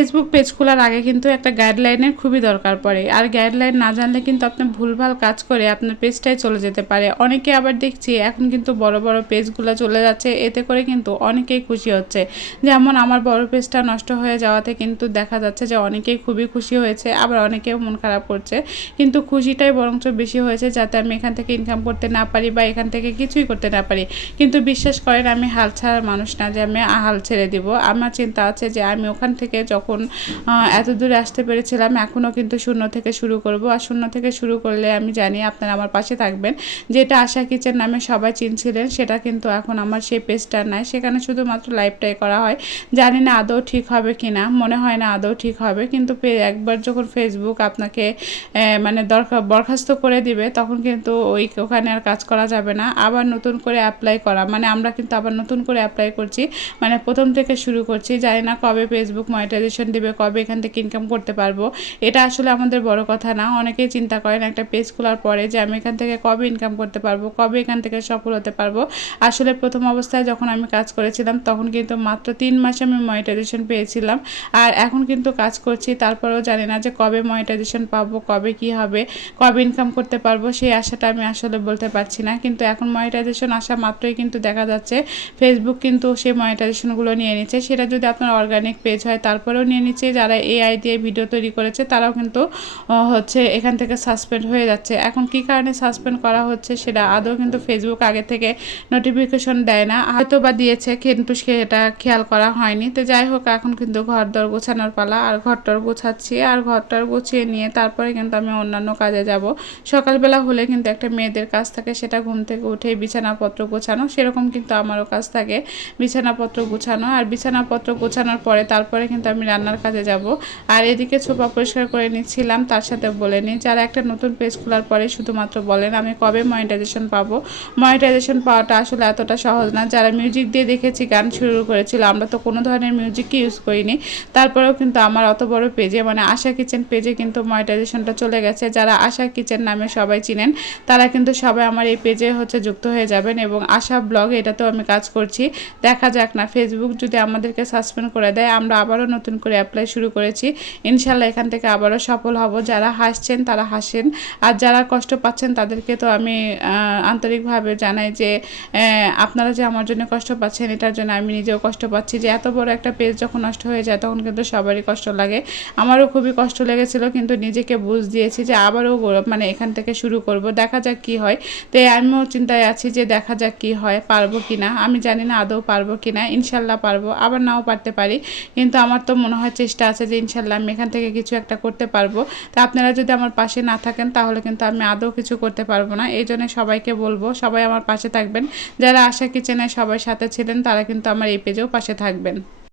Facebook page খোলার আগে কিন্তু একটা গাইডলাইনের খুবই দরকার পড়ে, আর গাইডলাইন না জানলে কিন্তু আপনি ভুলভাল কাজ করে আপনার পেজটাই চলে যেতে পারে। অনেকে আবার দেখছি এখন কিন্তু বড় বড় পেজগুলো চলে যাচ্ছে, এতে করে কিন্তু অনেকেই খুশি হচ্ছে। যেমন আমার বড় পেজটা নষ্ট হয়ে যাওয়াতে কিন্তু দেখা যাচ্ছে যে অনেকেই খুবই খুশি হয়েছে, আবার অনেকেও মন খারাপ করছে, কিন্তু খুশিটাই বরঞ্চ বেশি হয়েছে যাতে আমি এখান থেকে ইনকাম করতে না পারি বা এখান থেকে কিছুই করতে না পারি। কিন্তু বিশ্বাস করেন আমি হাল ছাড়ার মানুষ না যে আমি হাল ছেড়ে দিব। আমার চিন্তা আছে যে আমি ওখান থেকে যখন এত দূরে আসতে পেরেছিলাম, এখনও কিন্তু শূন্য থেকে শুরু করব। আর শূন্য থেকে শুরু করলে আমি জানি আপনারা আমার পাশে থাকবেন। যেটা আশা কিচেন নামে সবাই চিনছিলেন, সেটা কিন্তু এখন আমার সেই পেজটা নাই, সেখানে শুধুমাত্র লাইভটাই করা হয়। জানি না আদৌ ঠিক হবে কি না, মনে হয় না আদৌ ঠিক হবে। কিন্তু একবার যখন ফেসবুক আপনাকে মানে বরখাস্ত করে দিবে, তখন কিন্তু ওখানে আর কাজ করা যাবে না। আবার নতুন করে অ্যাপ্লাই করা, মানে আমরা কিন্তু আবার নতুন করে অ্যাপ্লাই করছি, মানে প্রথম থেকে শুরু করছি। জানি না কবে ফেসবুক মনিটাইজেশন দেবে, কবে এখান থেকে ইনকাম করতে পারবো। এটা আসলে আমাদের বড় কথা না। অনেকেই চিন্তা করেন একটা পেজ খোলার পরে যে আমি এখান থেকে কবে ইনকাম করতে পারবো, কবে এখান থেকে সফল হতে পারবো। আসলে প্রথম অবস্থায় যখন আমি কাজ করেছিলাম তখন কিন্তু মাত্র 3 মাসে আমি মনিটাইজেশন পেয়েছিলাম, আর এখন কিন্তু কাজ করছি, তারপরেও জানি না যে কবে মনিটাইজেশন পাবো, কবে কি হবে, কবে ইনকাম করতে পারবো, সেই আশাটা আমি আসলে বলতে পারছি না। কিন্তু এখন মনিটাইজেশন আসা মাত্রই কিন্তু দেখা যাচ্ছে ফেসবুক কিন্তু সেই মনিটাইজেশনগুলো নিয়ে নিচ্ছে। সেটা যদি আপনার অর্গানিক পেজ হয় তারপরেও নিয়ে নিচ্ছে। যারা এআই দিয়ে ভিডিও তৈরি করেছে তারাও কিন্তু হচ্ছে এখান থেকে সাসপেন্ড হয়ে যাচ্ছে। এখন কী কারণে সাসপেন্ড করা হচ্ছে সেটা আদৌ কিন্তু ফেসবুক আগে থেকে নোটিফিকেশন দেয় না, হয়তো বা দিয়েছে কিন্তু সেটা খেয়াল করা হয়নি। তো যাই হোক, এখন কিন্তু ঘর দর গোছানোর পালা, আর ঘরটর গোছাচ্ছি, আর ঘরটর গুছিয়ে নিয়ে তারপরে কিন্তু আমি অন্যান্য কাজে যাব। সকালবেলা হলে কিন্তু একটা মেয়েদের কাজ থাকে, সেটা ঘুম থেকে উঠেই বিছানাপত্র গোছানো, সেরকম কিন্তু আমারও কাজ থাকে বিছানাপত্র গোছানো। আর বিছানাপত্র গোছানোর পরে তারপরে কিন্তু আমি রান্নার কাজে যাব। আর এদিকে ছোপা পরিষ্কার করে নিচ্ছিলাম, তার সাথে বলে নিই যারা একটা নতুন পেজ খোলার পরে শুধুমাত্র বলেন আমি কবে মনিটাইজেশন পাবো, মনিটাইজেশন পাওয়াটা আসলে এতটা সহজ না। যারা মিউজিক দিয়ে দেখেছি গান শুরু করেছিল, আমরা তো কোনো ধরনের মিউজিকই ইউজ করিনি, তারপরেও কিন্তু আমার অত বড় পেজে মানে আশা কিচেন পেজে কিন্তু মনিটাইজেশনটা চলে গেছে। যারা আশা কিচেন নামে সবাই চিনেন তারা কিন্তু সবাই আমার এই পেজে হচ্ছে যুক্ত হয়ে যাবেন। এবং আশা ব্লগ, এটাতেও আমি কাজ করছি। দেখা যাক না, ফেসবুক যদি আমাদেরকে সাসপেন্ড করে দেয়, আমরা আবারও নতুন করে অ্যাপ্লাই শুরু করেছি। ইনশাল্লাহ এখান থেকে আবারও সফল হব। যারা হাসছেন তারা হাসেন, আর যারা কষ্ট পাচ্ছেন তাদেরকে তো আমি আন্তরিকভাবে জানাই যে আপনারা যে আমার জন্য কষ্ট পাচ্ছেন, এটার জন্য আমি নিজেও কষ্ট পাচ্ছি। যে এত বড় একটা পেজ যখন নষ্ট হয়ে যায় তখন কিন্তু সবারই কষ্ট লাগে। আমারও খুবই কষ্ট লেগেছিল, কিন্তু নিজেকে বুঝ দিয়েছি যে আবারও মানে এখান থেকে শুরু করব, দেখা যাক কি হয়। তো আমিও চিন্তায় আছি যে দেখা যাক কি হয়, পারবো কি না। আমি জানি না আদৌ পারবো কি না, ইনশাল্লাহ পারবো, আবার নাও পারতে পারি, কিন্তু আমার তো মনে হয় চেষ্টা আছে যে ইনশাল্লাহ আমি এখান থেকে কিছু একটা করতে পারবো। তো আপনারা যদি আমার পাশে না থাকেন তাহলে কিন্তু আমি আদৌ কিছু করতে পারবো না। এই জন্য সবাইকে বলবো সবাই আমার পাশে থাকবেন। যারা আশা কিচেনে সবাই সাথে ছিলেন তারা কিন্তু আমার এই পেজেও পাশে থাকবেন।